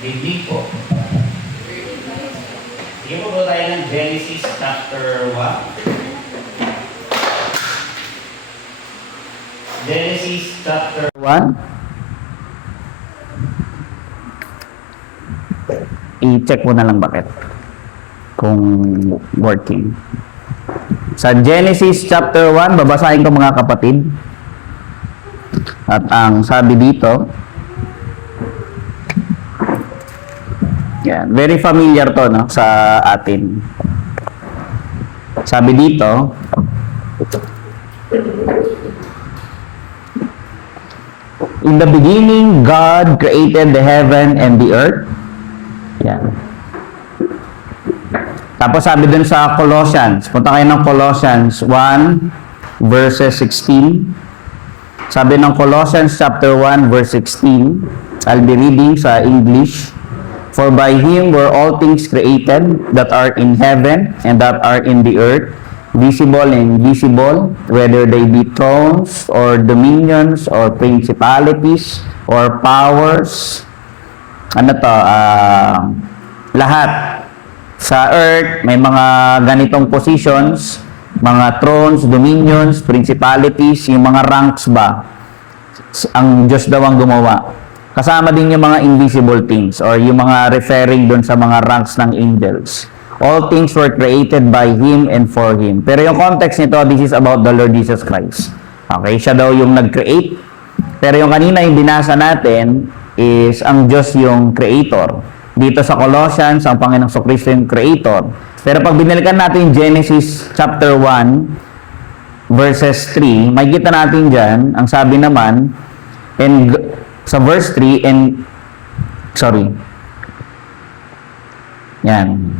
Bibig po. Sige po tayo ng Genesis chapter 1. Genesis chapter 1. I-check mo na lang bakit kung working. Sa Genesis chapter 1, babasahin ko mga kapatid. At ang sabi dito, yan, very familiar to, no, sa atin. Sabi dito, in the beginning, God created the heaven and the earth. Yan. Tapos sabi dun sa Colossians, punta kayo ng Colossians 1 verses 16. Sabi ng Colossians chapter 1 verse 16, I'll be reading sa English. For by Him were all things created that are in heaven and that are in the earth, visible and invisible, whether they be thrones or dominions or principalities or powers. Ano to? Lahat. Sa earth, may mga ganitong positions, mga thrones, dominions, principalities, yung mga ranks ba? Ang Diyos daw ang gumawa. Kasama din yung mga invisible things or yung mga referring doon sa mga ranks ng angels. All things were created by Him and for Him. Pero yung context nito, this is about the Lord Jesus Christ. Okay, siya daw yung nag-create. Pero yung kanina yung binasa natin is ang Diyos yung creator. Dito sa Colossians, ang Panginoong Kristo yung creator. Pero pag binalikan natin yung Genesis chapter 1 verses 3, makikita natin dyan, ang sabi naman, and sa verse 3 and yan.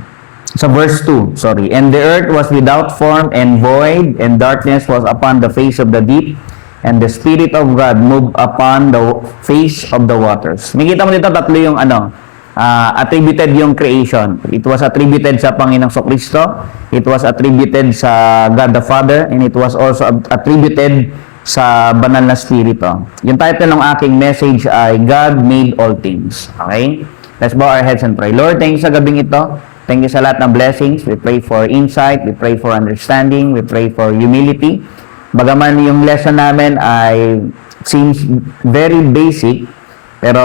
Sa verse 2, and the earth was without form and void, and darkness was upon the face of the deep, and the Spirit of God moved upon the face of the waters. Makita mo dito tatlo yung attributed yung creation. It was attributed sa Panginoong Kristo, it was attributed sa God the Father, and it was also attributed sa banal na spirito. Yung title ng aking message ay God Made All Things. Okay? Let's bow our heads and pray. Lord, thank you sa gabing ito. Thank you sa lahat ng blessings. We pray for insight. We pray for understanding. We pray for humility. Bagaman yung lesson namin ay seems very basic, pero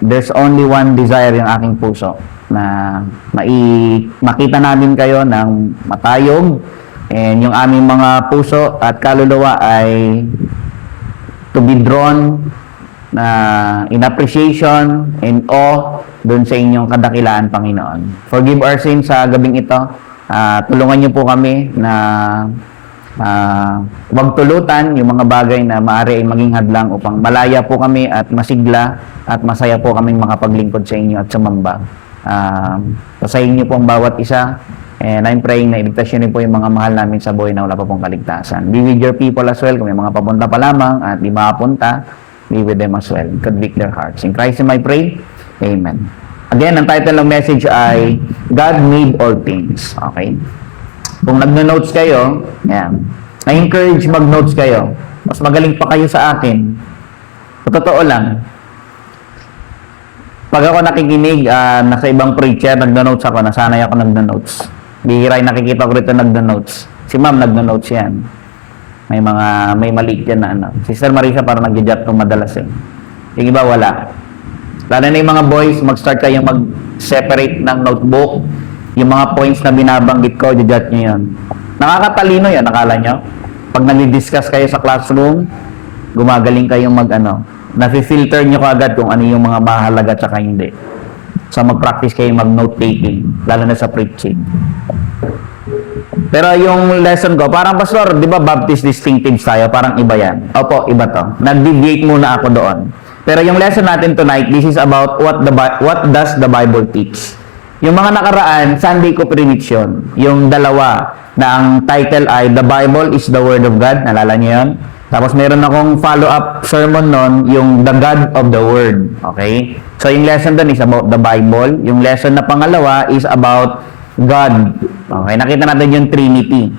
there's only one desire yung aking puso na makita namin kayo ng matayog. And yung aming mga puso at kaluluwa ay to be drawn in appreciation and awe doon sa inyong kadakilaan, Panginoon. Forgive our sins sa gabing ito. Tulungan niyo po kami na huwag tulutan yung mga bagay na maaari ay maging hadlang upang malaya po kami at masigla at masaya po kaming makapaglingkod sa inyo at sumamba. Pasayin niyo po ang bawat isa. And I'm praying na iligtas niyo po yung mga mahal namin sa buhay na wala pa pong kaligtasan. Be with your people as well. Kung may mga papunta pa lamang at di makapunta, be with them as well. Convict their hearts. In Christ I pray. Amen. Again, ang title ng message ay God Made All Things. Okay? Kung nagno-notes kayo, yan. Na-encourage mag-notes kayo. Mas magaling pa kayo sa akin. Totoo lang. Pag ako nakikinig nasa ibang preacher, nagno-notes ako, nasanay ako nagno-notes. Bihira yung nakikita ko rito nagno-notes. Si ma'am nagno-notes yan. May maliit yan na Sister Marisa parang nag-jot ko madalas eh. Yung iba wala. Lalo na yung mga boys, mag-start kayong mag-separate ng notebook. Yung mga points na binabanggit ko, jot nyo yun. Nakakatalino yan, nakala nyo? Pag nag-discuss kayo sa classroom, gumagaling kayong nafi-filter nyo kaagad kung ano yung mga mahalaga at saka hindi. So mag-practice kayo mag-note taking, lalo na sa preaching. Pero yung lesson ko, parang pastor, di ba Baptist distinctives tayo? Parang iba yan. Opo, iba to. Nag-deviate muna ako doon. Pero yung lesson natin tonight, this is about what does the Bible teach. Yung mga nakaraan, Sunday ko preach yun. Yung dalawa, na ang title ay The Bible is the Word of God. Nalala niyo yun? Tapos meron akong follow-up sermon nun, yung The God of the Word. Okay? So yung lesson dun is about the Bible. Yung lesson na pangalawa is about God. Okay, nakita natin yung Trinity.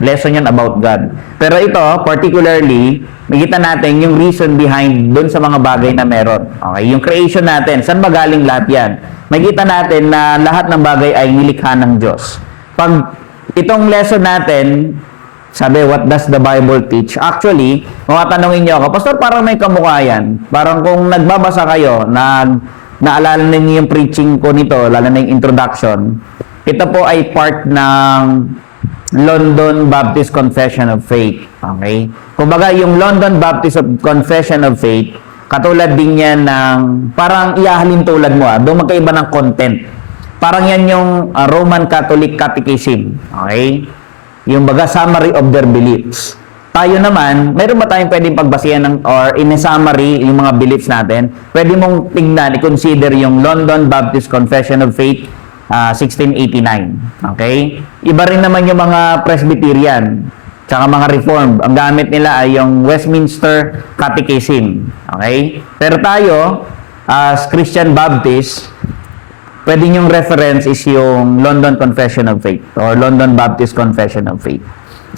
Lesson yan about God. Pero ito, particularly, makita natin yung reason behind dun sa mga bagay na meron. Okay, yung creation natin, saan ba galing lahat yan? Makita natin na lahat ng bagay ay nilikha ng Diyos. Pag itong lesson natin, sabi, what does the Bible teach? Actually, kung tatanungin niyo ako, Pastor, parang may kamukha yan. Parang kung nagbabasa kayo, naalala ninyo yung preaching ko nito, lalo na yung introduction, ito po ay part ng London Baptist Confession of Faith. Okay? Kumbaga, yung London Baptist Confession of Faith, katulad din yan ng, parang iahalin tulad mo, doon magkaiba ng content. Parang yan yung Roman Catholic Catechism. Okay? Yung baga, summary of their beliefs. Tayo naman, mayroon ba tayong pwedeng pagbasihan ng, or in a summary, yung mga beliefs natin? Pwede mong tingnan, i-consider yung London Baptist Confession of Faith, 1689. Okay? Iba rin naman yung mga Presbyterian, tsaka mga Reformed. Ang gamit nila ay yung Westminster Catechism. Okay? Pero tayo, as Christian Baptist, pwede yung reference is yung London Confession of Faith or London Baptist Confession of Faith.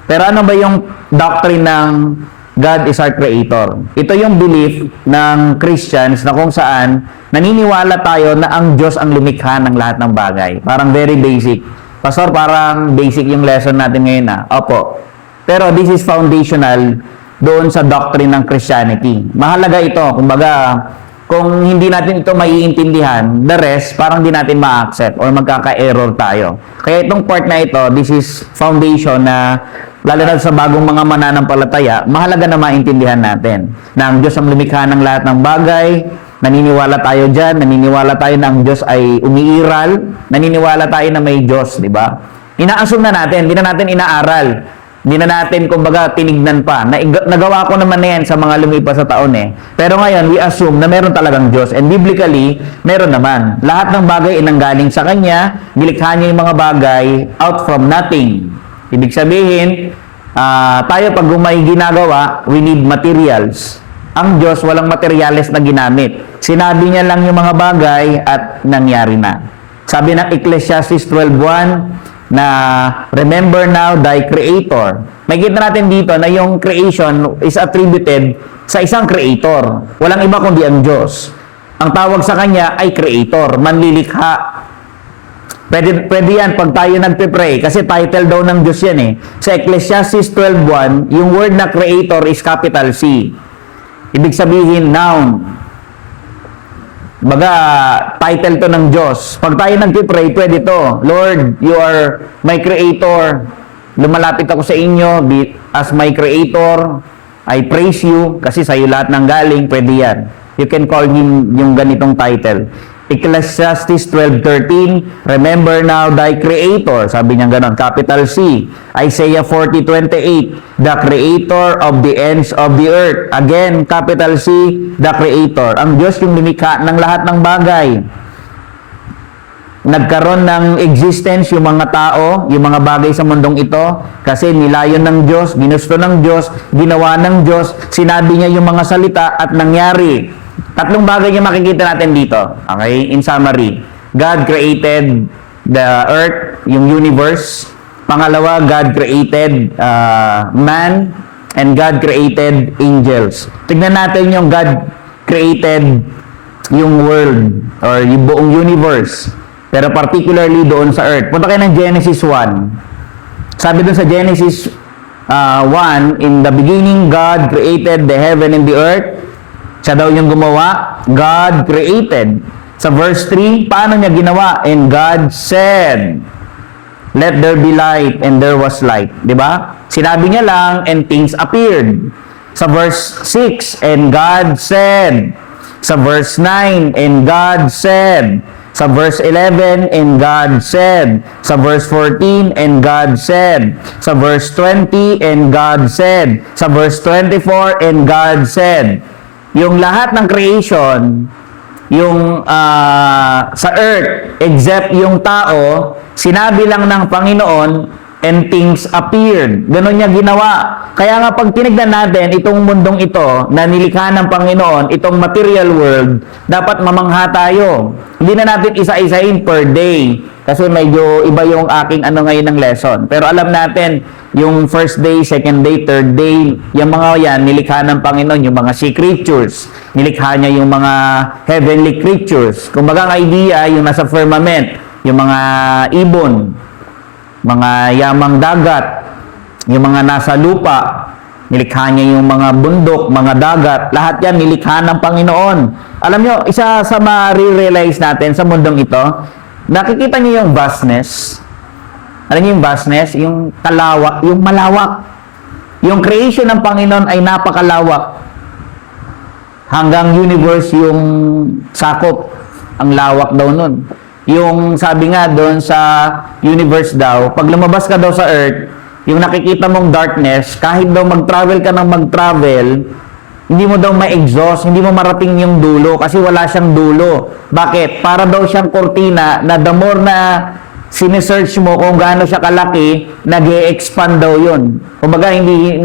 Pero ano ba yung doctrine ng God is our Creator? Ito yung belief ng Christians na kung saan naniniwala tayo na ang Diyos ang lumikha ng lahat ng bagay. Parang very basic. Pastor, parang basic yung lesson natin ngayon Opo. Pero this is foundational doon sa doctrine ng Christianity. Mahalaga ito. Kumbaga, kung hindi natin ito maiintindihan, the rest, parang di natin ma-accept or magkaka-error tayo. Kaya itong part na ito, this is foundation na lalo na sa bagong mga mananampalataya, mahalaga na maintindihan natin na ang Diyos ang lumikha ng lahat ng bagay, naniniwala tayo dyan, naniniwala tayo na ang Diyos ay umiiral, naniniwala tayo na may Diyos, di ba? Ina-assume na natin, hindi na natin inaaral, hindi na natin, kumbaga, tinignan pa. Nagawa ko naman na yan sa mga lumipas sa taon Pero ngayon, we assume na meron talagang Diyos. And biblically, meron naman. Lahat ng bagay inanggaling sa Kanya, nilikha niya yung mga bagay out from nothing. Ibig sabihin, tayo pag may ginagawa, we need materials. Ang Diyos walang materials na ginamit. Sinabi niya lang yung mga bagay at nangyari na. Sabi ng Ecclesiastes 12:1 na remember now thy Creator. Makikita natin dito na yung creation is attributed sa isang Creator. Walang iba kundi ang Diyos. Ang tawag sa Kanya ay Creator, manlilikha. Pwede yan pag tayo nagpe-pray kasi title daw ng Diyos yan Sa Ecclesiastes 12:1, yung word na Creator is capital C. Ibig sabihin, noun. Baga, title to ng Diyos. Pag tayo nagpipray, pwede to. Lord, you are my Creator. Lumalapit ako sa inyo as my Creator. I praise you kasi sa'yo lahat ng galing. Pwede yan. You can call him yung ganitong title. Ecclesiastes 12:13, remember now thy Creator. Sabi niya ganon, capital C. Isaiah 40:28, the Creator of the ends of the earth. Again, capital C, the Creator. Ang Diyos yung lumikha ng lahat ng bagay. Nagkaroon ng existence yung mga tao, yung mga bagay sa mundong ito, kasi nilayon ng Diyos, ginusto ng Diyos, ginawa ng Diyos, sinabi niya yung mga salita at nangyari. Tatlong bagay yung makikita natin dito. Okay? In summary, God created the earth, yung universe. Pangalawa, God created man, and God created angels. Tignan natin yung God created yung world or yung buong universe. Pero particularly doon sa earth. Punta kayo ng Genesis 1. Sabi doon sa Genesis 1, in the beginning, God created the heaven and the earth. Siya daw yung gumawa. God created. Sa verse 3, paano niya ginawa? And God said, let there be light, and there was light. Diba? Sinabi niya lang, and things appeared. Sa verse 6, and God said. Sa verse 9, and God said. Sa verse 11, and God said. Sa verse 14, and God said. Sa verse 20, and God said. Sa verse 24, and God said. Yung lahat ng creation, yung sa earth, except yung tao, sinabi lang ng Panginoon, and things appeared. Ganon niya ginawa. Kaya nga pag tinignan natin itong mundong ito na nilikha ng Panginoon, itong material world, dapat mamangha tayo. Hindi na natin isa-isahin per day. Kasi medyo iba yung aking ngayon ng lesson. Pero alam natin, yung first day, second day, third day, yung mga yan, nilikha ng Panginoon, yung mga sea creatures. Nilikha niya yung mga heavenly creatures. Kung bagang idea, yung nasa firmament, yung mga ibon, mga yamang dagat, yung mga nasa lupa, nilikha niya yung mga bundok, mga dagat, lahat yan nilikha ng Panginoon. Alam nyo, isa sa ma-realize natin sa mundong ito, nakikita niyo yung vastness. Alam niyo yung vastness? Yung kalawak, yung malawak. Yung creation ng Panginoon ay napakalawak. Hanggang universe yung sakop. Ang lawak daw nun. Yung sabi nga doon sa universe daw, pag lumabas ka daw sa earth, yung nakikita mong darkness, kahit daw mag-travel ka ng mag-travel, hindi mo daw ma-exhaust, hindi mo marating yung dulo kasi wala siyang dulo. Bakit? Para daw siyang kortina na the more na sinesearch mo kung gaano siya kalaki, nag-e-expand daw yun. Kumbaga, hindi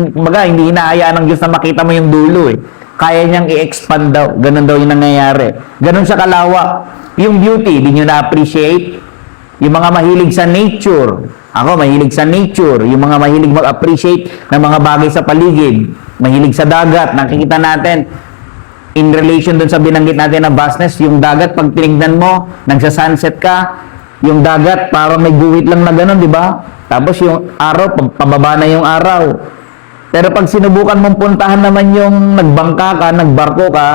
hinahayaan ng Diyos na makita mo yung dulo eh. Kaya niyang i-expand daw. Ganun daw yung nangyayari. Ganun siya kalawak. Yung beauty, di nyo na-appreciate. Yung mga mahilig sa nature. Ako, mahilig sa nature. Yung mga mahilig mag-appreciate ng mga bagay sa paligid. Mahilig sa dagat. Nakikita natin, in relation dun sa binanggit natin na vastness, yung dagat, pag tinignan mo, nagsa-sunset ka, yung dagat, parang may guhit lang na ganun, di ba? Tapos yung araw, pababa na yung araw. Pero pag sinubukan mong puntahan naman yung nagbangka ka, nagbarko ka,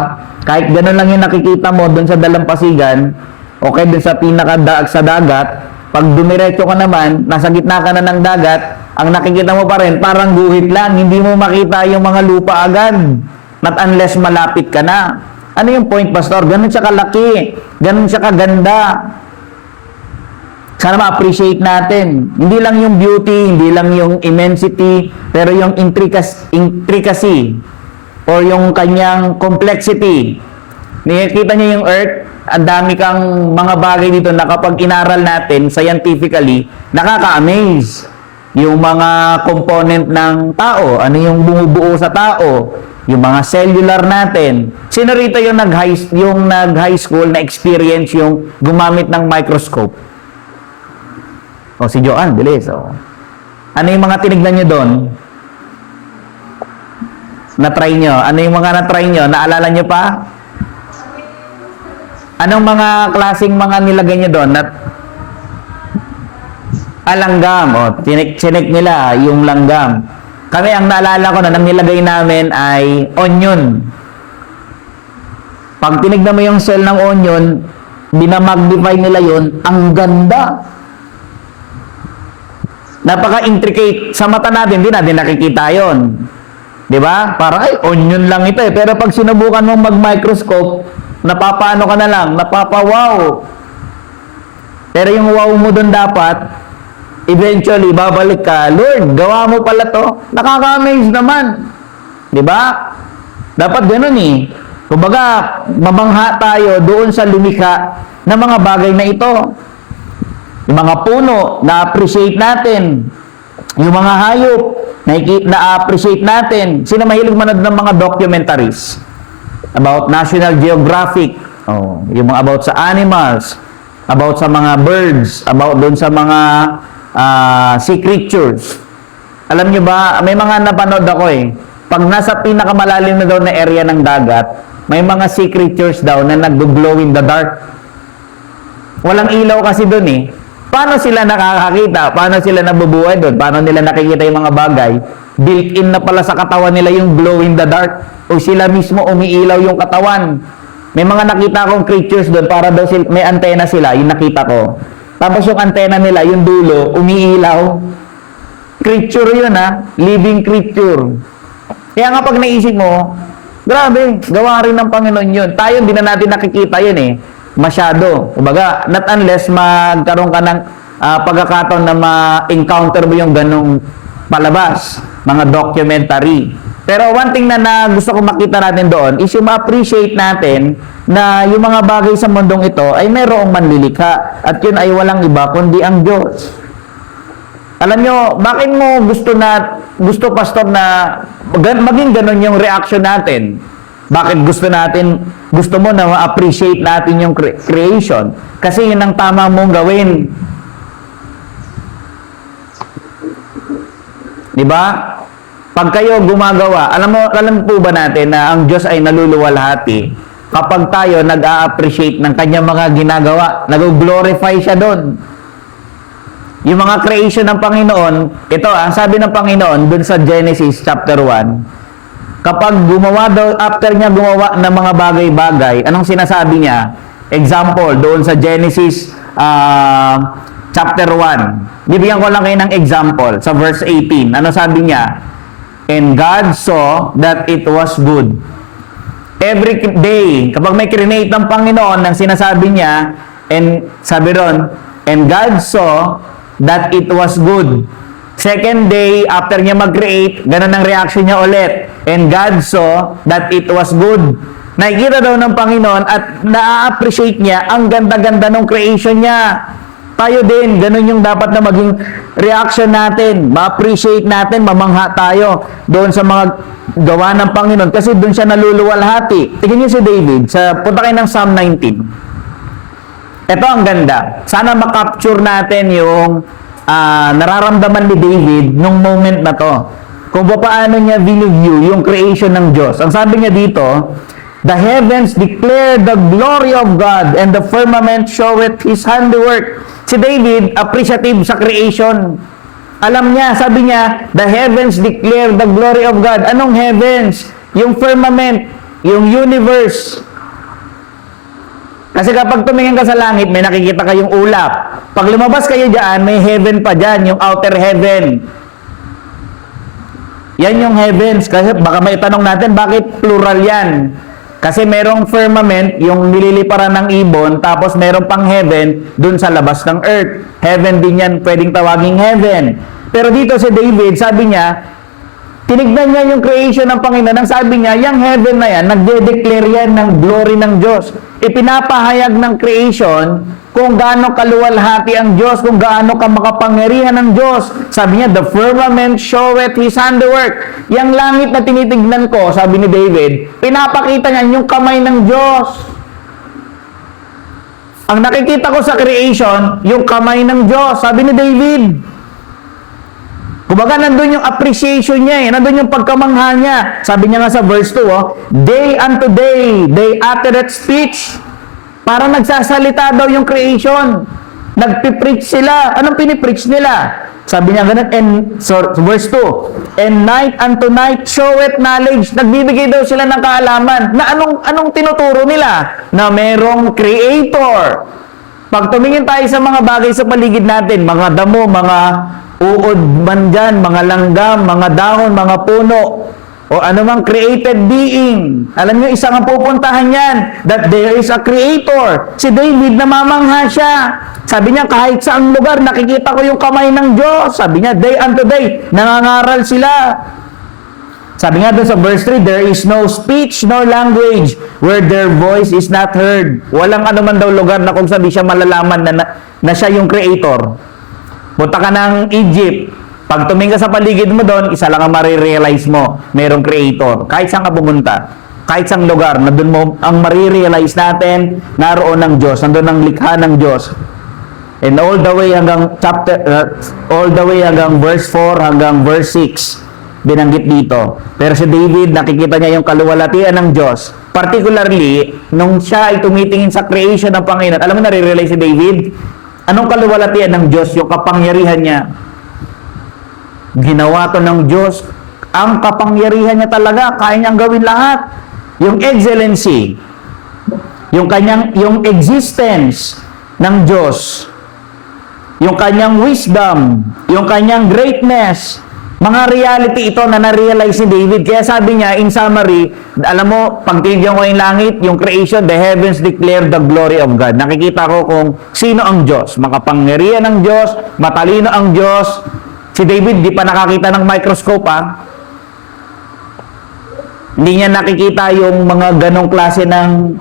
kahit ganun lang yung nakikita mo dun sa dalampasigan, okay dun sa pinakadaag sa dagat, pag dumiretso ka naman, nasa gitna ka na ng dagat, ang nakikita mo pa rin, parang guhit lang, hindi mo makita yung mga lupa agad. Not unless malapit ka na. Ano yung point, Pastor? Ganun siya kalaki, ganun siya kaganda. Sana ma-appreciate natin. Hindi lang yung beauty, hindi lang yung immensity, pero yung intricacy or yung kanyang complexity. Nakikita niyo yung earth, ang dami kang mga bagay dito na kapag inaral natin scientifically, nakaka-amaze. Yung mga component ng tao, ano yung bumubuo sa tao, yung mga cellular natin. Sino rito yung nag-high school na experience yung gumamit ng microscope? O, si Joanne, bilis. O. Ano yung mga tinignan nyo doon? Na-try nyo? Ano yung mga na-try nyo? Naalala nyo pa? Anong mga klaseng mga nilagay nyo doon? Langgam. O, chinek nila yung langgam. Kami, ang naalala ko na nang nilagay namin ay onion. Pag tinignan mo yung cell ng onion, binamagnify nila yun, ang ganda. Napaka-intricate. Sa mata natin, hindi natin nakikita yon. Di ba? Parang, ay, onion lang ito eh. Pero pag sinubukan mong mag-microscope, napapaano ka na lang, napapawaw. Pero yung wow mo doon dapat, eventually, babalik ka, Lord, gawa mo pala to. Nakaka-amaze naman. Di ba? Dapat ganun eh. Kumbaga, mabangha tayo doon sa lumikha ng mga bagay na ito. Yung mga puno, na-appreciate natin. Yung mga hayop, na-appreciate natin. Sino mahilig manood ng mga documentaries? About National Geographic. Oh, yung mga about sa animals. About sa mga birds. About doon sa mga sea creatures. Alam nyo ba, may mga napanood ako eh. Pag nasa pinakamalalim na daw na area ng dagat, may mga sea creatures daw na nag-glow in the dark. Walang ilaw kasi doon eh. Paano sila nakakakita? Paano sila nabubuhay doon? Paano nila nakikita yung mga bagay? Built-in na pala sa katawan nila yung glow in the dark. O sila mismo umiilaw yung katawan. May mga nakita akong creatures doon para daw sila, may antena sila, yung nakita ko. Tapos yung antena nila, yung dulo, umiilaw. Creature yun ha, living creature. Kaya nga pag naisip mo, grabe, gawa rin ng Panginoon yun. Tayo, hindi na natin nakikita yun eh. Masyado. Kumbaga, not unless magkaroon ka ng pagkakataon na ma-encounter mo yung ganong palabas, mga documentary. Pero one thing na gusto ko makita natin doon is yung ma-appreciate natin na yung mga bagay sa mundong ito ay mayroong manlilikha at yun ay walang iba kundi ang Diyos. Alam nyo, bakit mo gusto pastor na maging ganun yung reaction natin? Bakit gusto mo na ma-appreciate natin yung creation? Kasi yun ang tama mong gawin. Di ba? Pag kayo gumagawa, alam po ba natin na ang Diyos ay naluluwalhati kapag tayo nag-a-appreciate ng kanyang mga ginagawa, nag-glorify siya doon. Yung mga creation ng Panginoon, ito, ang sabi ng Panginoon dun sa Genesis chapter 1, kapag after niya gumawa ng mga bagay-bagay, anong sinasabi niya? Example, doon sa Genesis chapter 1. Bibigyan ko lang kayo ng example sa verse 18. Ano sabi niya? And God saw that it was good. Every day, kapag may create ng Panginoon, ang sinasabi niya, and sabi ron, and God saw that it was good. Second day, after niya mag-create, ganun ang reaction niya ulit. And God saw that it was good. Nakikita daw ng Panginoon at na-appreciate niya ang ganda-ganda ng creation niya. Tayo din, ganun yung dapat na maging reaction natin. Ma-appreciate natin, mamangha tayo doon sa mga gawa ng Panginoon kasi doon siya naluluwalhati. Tingnan niyo si David, punta kayo ng Psalm 19. Ito ang ganda. Sana makapture natin yung nararamdaman ni David nung moment na to. Kung paano niya view yung creation ng Diyos. Ang sabi niya dito, the heavens declare the glory of God and the firmament showeth His handiwork. Si David, appreciative sa creation. Alam niya, sabi niya, the heavens declare the glory of God. Anong heavens? Yung firmament, yung universe. Kasi kapag tumingin ka sa langit, may nakikita kayong ulap. Pag lumabas kayo dyan, may heaven pa dyan, yung outer heaven. Yan yung heavens. Kasi baka may tanong natin, bakit plural yan? Kasi merong firmament, yung nililiparan ng ibon, tapos merong pang heaven dun sa labas ng earth. Heaven din yan, pwedeng tawaging heaven. Pero dito si David, sabi niya, tinignan niya yung creation ng Panginoon. Ang sabi niya, yung heaven na yan, nagde-declare yan ng glory ng Diyos. Ipinapahayag ng creation kung gaano kaluwalhati ang Diyos, kung gaano ka makapangyarihan ng Diyos. Sabi niya, the firmament showeth His handiwork. Yang langit na tinitignan ko, sabi ni David, pinapakita niya yung kamay ng Diyos. Ang nakikita ko sa creation, yung kamay ng Diyos, sabi ni David. Kumbaga, nandun yung appreciation niya, nandun yung pagkamangha niya. Sabi niya nga sa verse 2, day unto day, they uttereth speech. Para nagsasalita daw yung creation. Nagpipreach sila. Anong pinipreach nila? Sabi niya ganun, verse 2, and night unto night showeth knowledge. Nagbibigay daw sila ng kaalaman. Na anong tinuturo nila? Na merong creator. Pag tumingin tayo sa mga bagay sa paligid natin, mga damo, mga uod man dyan, mga langgam, mga dahon, mga puno, o anumang created being. Alam nyo, isang ang pupuntahan yan, that there is a creator. Si David, namamangha siya. Sabi niya, kahit saang lugar, nakikita ko yung kamay ng Diyos. Sabi niya, day unto day, nangangaral sila. Sabi nga doon sa verse 3, there is no speech nor language where their voice is not heard. Walang anuman daw lugar na kung sabi siya malalaman na siya yung creator. Punta ka ng Egypt. Pag tumingin ka sa paligid mo doon, isa lang ang marirealize mo, merong creator. Kahit saan ka pumunta, kahit saan lugar, na doon mo ang marirealize natin, naroon ng Diyos, nandun ang likha ng Diyos. And all the way hanggang verse 4 hanggang verse 6, binanggit dito. Pero si David, nakikita niya yung kaluwalhatian ng Diyos. Particularly, nung siya ay tumitingin sa creation ng Panginoon, alam mo nare-realize si David? Anong kaluwalhatian ng Diyos? Yung kapangyarihan niya. Ginawa to ng Diyos. Ang kapangyarihan niya talaga, kaya niyang gawin lahat. Yung excellency, yung existence ng Diyos, yung kanyang wisdom, yung kanyang greatness, mga reality ito na na-realize ni David. Kaya sabi niya, in summary, alam mo, pag tinigyan ko yung langit, yung creation, the heavens declare the glory of God. Nakikita ko kung sino ang Diyos. Makapangyarihan ng Diyos, matalino ang Diyos. Si David, di pa nakakita ng microscope, Hindi niya nakikita yung mga ganong klase ng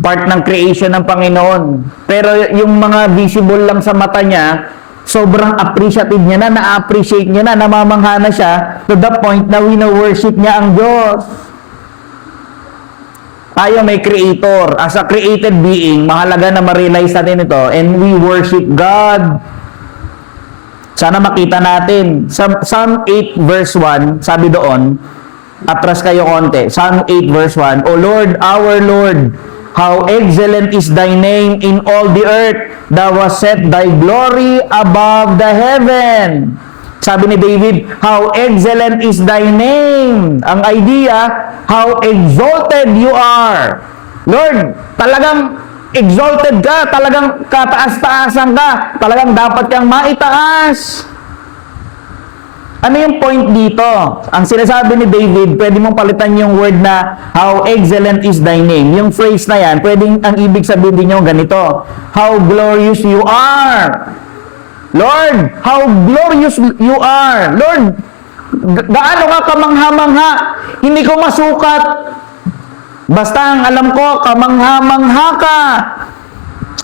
part ng creation ng Panginoon. Pero yung mga visible lang sa mata niya, Sobrang appreciative niya na, na-appreciate niya na, namamangha na siya to the point na wino-worship niya ang Diyos. Tayo may creator. As a created being, mahalaga na ma-realize natin ito and we worship God. Sana makita natin. Psalm 8 verse 1, sabi doon, atras kayo konti. Psalm 8 verse 1, O Lord, our Lord, how excellent is thy name in all the earth. Thou hast set thy glory above the heaven. Sabi ni David, how excellent is thy name. Ang idea, how exalted you are. Lord, talagang exalted ka, talagang kataas-taasan ka, talagang dapat kang maitaas. Ano yung point dito? Ang sinasabi ni David, pwede mong palitan yung word na how excellent is thy name. Yung phrase na yan, pwedeng ang ibig sabihin din yung ganito, how glorious you are. Lord, how glorious you are. Lord, gaano ka kamangha-mangha. Hindi ko masukat. Basta ang alam ko, kamangha-mangha ka.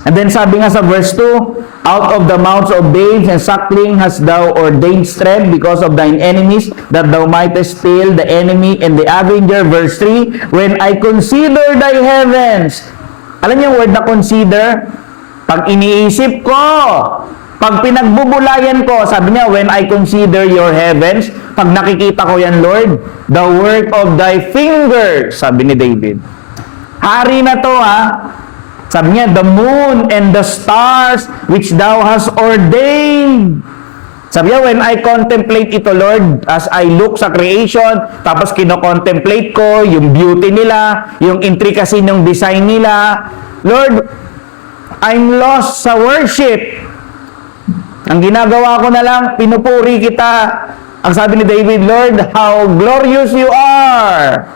And then sabi nga sa verse 2, out of the mouths of babes and suckling hast thou ordained strength because of thine enemies, that thou mightest fail the enemy and the avenger. Verse 3, when I consider thy heavens. Alam niyo yung word na consider? Pag iniisip ko, pag pinagbubulayan ko, sabi niya, when I consider your heavens, pag nakikita ko yan, Lord, the work of thy fingers, sabi ni David. Hari na to, ha? Sabi niya, the moon and the stars which thou hast ordained. Sabi niya, when I contemplate ito, Lord, as I look sa creation, tapos kino-contemplate ko yung beauty nila, yung intricacy ng design nila, Lord, I'm lost sa worship. Ang ginagawa ko na lang, pinupuri kita. Ang sabi ni David, Lord, how glorious you are.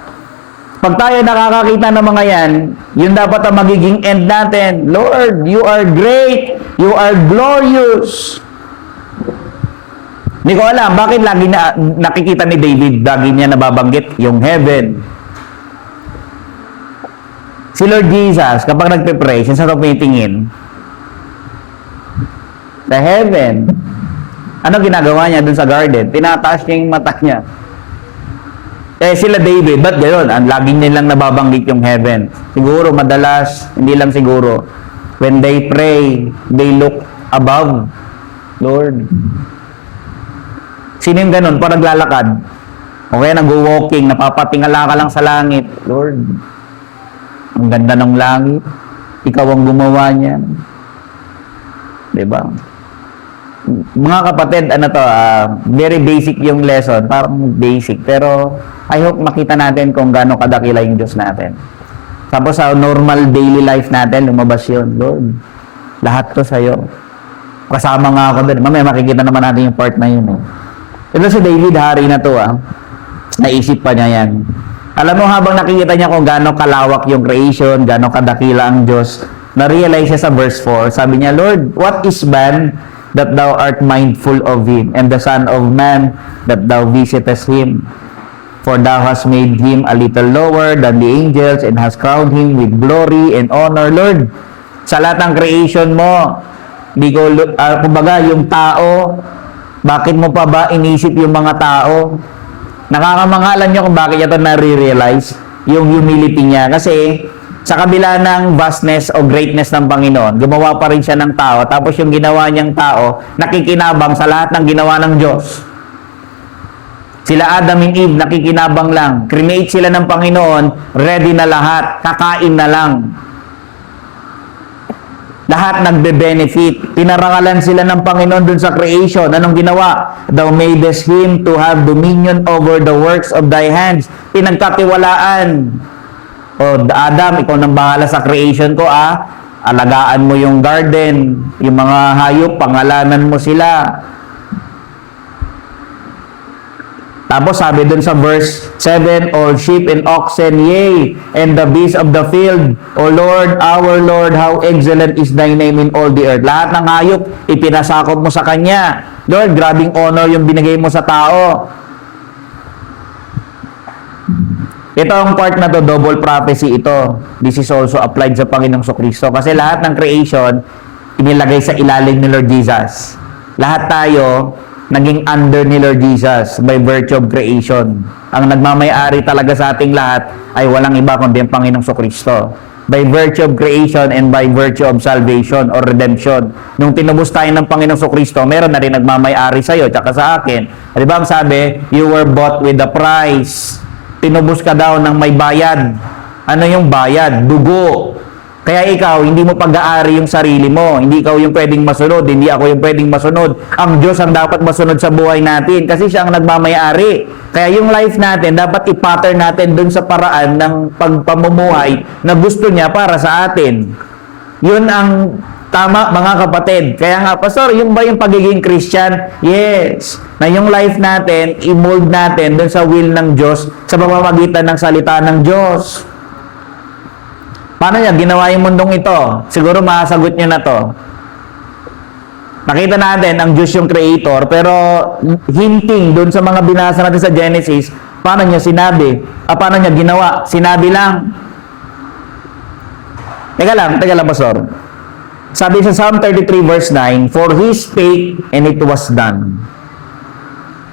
Pag tayo nakakakita ng mga yan, yun dapat ang magiging end natin. Lord, you are great. You are glorious. Hindi ko alam, bakit lagi na nakikita ni David, lagi niya nababanggit yung heaven. Si Lord Jesus, kapag nagpe-pray, siya sa tumitingin, the heaven. Ano ginagawa niya dun sa garden? Tinataas niya yung mata niya. Eh sila David, ba't gano'n? Ang laging nilang nababanggit yung heaven. Siguro, madalas, hindi lang siguro. When they pray, they look above. Lord. Sino yung gano'n? Parang naglalakad. O kaya nag-walking, napapatingala ka lang sa langit. Lord, ang ganda ng langit. Ikaw ang gumawa niyan. Diba? Mga kapatid, ano to, very basic yung lesson, parang basic, pero I hope makita natin kung gaano kadakila yung Diyos natin. Tapos sa normal daily life natin, lumabas yun, Lord, lahat to sa'yo. Kasama nga ako doon. Mamaya makikita naman natin yung part na yun. Ito si David, hari na to, naisip pa niya yan. Alam mo, habang nakikita niya kung gaano kalawak yung creation, gaano kadakila ang Diyos, na-realize siya sa verse 4, sabi niya, Lord, what is man that thou art mindful of him, and the son of man that thou visitest him? For thou hast made him a little lower than the angels, and hast crowned him with glory and honor. Lord, sa lahat ng creation mo, di ko, kumbaga, yung tao, bakit mo pa ba inisip yung mga tao? Nakakamangalan niyo kung bakit ito na-realize, yung humility niya. Kasi, sa kabila ng vastness o greatness ng Panginoon, gumawa pa rin siya ng tao. Tapos yung ginawa niyang tao, nakikinabang sa lahat ng ginawa ng Diyos. Sila Adam and Eve, nakikinabang lang. Create sila ng Panginoon, ready na lahat, kakain na lang. Lahat nagbe-benefit. Pinarangalan sila ng Panginoon dun sa creation. Anong ginawa? Thou madest him to have dominion over the works of thy hands. Pinagkatiwalaan. O Adam, ikaw nang bahala sa creation ko, alagaan mo yung garden, yung mga hayop, pangalanan mo sila. Tapos sabi dun sa verse 7, all sheep and oxen, yea, and the beasts of the field, O Lord, our Lord, how excellent is thy name in all the earth. Lahat ng hayop, ipinasakop mo sa Kanya. Lord, grabing honor yung binigay mo sa tao. Ito ang part na to, double prophecy ito. This is also applied sa Panginoong Kristo. Kasi lahat ng creation, inilagay sa ilalim ni Lord Jesus. Lahat tayo naging under ni Lord Jesus by virtue of creation. Ang nagmamay-ari talaga sa ating lahat ay walang iba kundi ang Panginoong Kristo. By virtue of creation and by virtue of salvation or redemption. Nung tinubos tayo ng Panginoong Kristo, meron na rin nagmamay-ari sa iyo tsaka sa akin. Di ba ang sabi, you were bought with a price. Tinubos ka daw ng may bayad. Ano yung bayad? Dugo. Kaya ikaw, hindi mo pag-aari yung sarili mo. Hindi ikaw yung pwedeng masunod. Hindi ako yung pwedeng masunod. Ang Diyos ang dapat masunod sa buhay natin kasi siya ang nagmamay-ari. Kaya yung life natin, dapat i-pattern natin dun sa paraan ng pagpamumuhay na gusto niya para sa atin. Yun ang tama, mga kapatid. Kaya nga, Pastor, yung ba yung pagiging Christian? Yes. Na yung life natin, i-mold natin dun sa will ng Diyos sa pamamagitan ng salita ng Diyos. Paano niya ginawa yung mundong ito? Siguro masagot niyo na to. Nakita natin ang Diyos yung creator, pero hinting doon sa mga binasa natin sa Genesis, paano niya sinabi? Paano niya ginawa? Sinabi lang. Teka lang, Pastor. Sabi sa Psalm 33 verse 9, for He spake and it was done.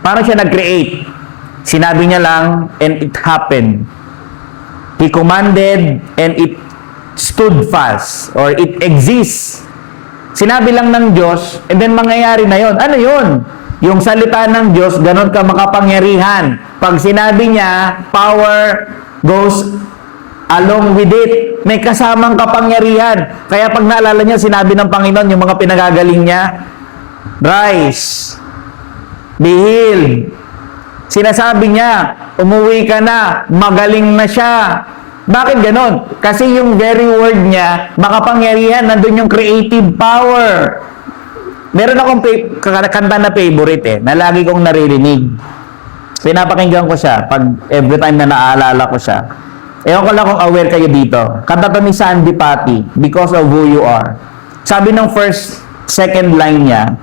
Paano siya nag-create? Sinabi niya lang and it happened. He commanded and it stood fast or it exists. Sinabi lang ng Diyos and then mangyayari na yon. Ano yon? Yung salita ng Diyos, ganun ka makapangyarihan. Pag sinabi niya, power goes along with it. May kasamang kapangyarihan. Kaya pag naalala niya, sinabi ng Panginoon, yung mga pinagagaling niya, rise, be healed. Sinasabi niya, umuwi ka na, magaling na siya. Bakit ganon? Kasi yung very word niya, makapangyarihan, nandun yung creative power. Meron akong kanta na favorite na lagi kong naririnig. Pinapakinggan ko siya pag every time na naaalala ko siya. Ewan ko lang kung aware kayo dito. Kanta to ni Sandy Patty, Because of Who You Are. Sabi ng second line niya,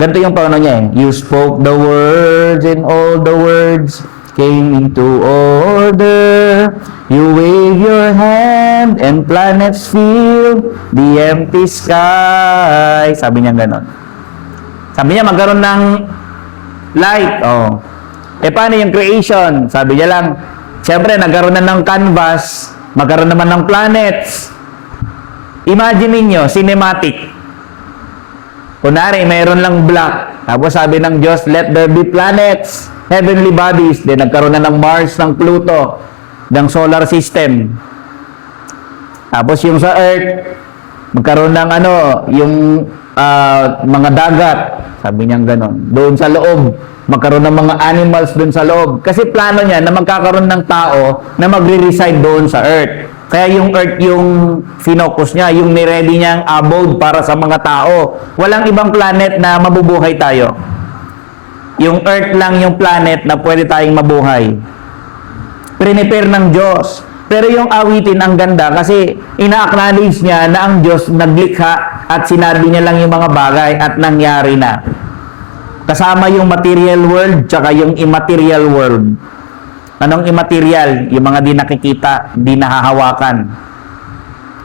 ganito yung tono niya You spoke the words and all the words came into order. You wave your hand and planets fill the empty sky. Sabi niya ganon. Sabi niya magkaroon ng light. Paano yung creation? Sabi niya lang, siyempre nagkaroon na ng canvas, magkaroon naman ng planets. Imagine niyo cinematic. Kunwari, mayroon lang black. Tapos sabi ng Diyos, let there be planets, heavenly bodies. Then nagkaroon na ng Mars, ng Pluto, ng solar system. Tapos yung sa Earth, magkaroon ng yung mga dagat. Sabi niya gano'n. Doon sa loob, magkaroon ng mga animals doon sa loob. Kasi plano niya na magkakaroon ng tao na magre-reside doon sa Earth. Kaya yung Earth yung finokus niya, yung niready niyang abode para sa mga tao. Walang ibang planet na mabubuhay tayo. Yung Earth lang yung planet na pwede tayong mabuhay. Prepare ng Diyos. Pero yung awitin ang ganda kasi ina-acknowledge niya na ang Diyos naglikha at sinabi niya lang yung mga bagay at nangyari na. Kasama yung material world tsaka yung immaterial world. Anong immaterial? Yung mga di nakikita, di nahahawakan.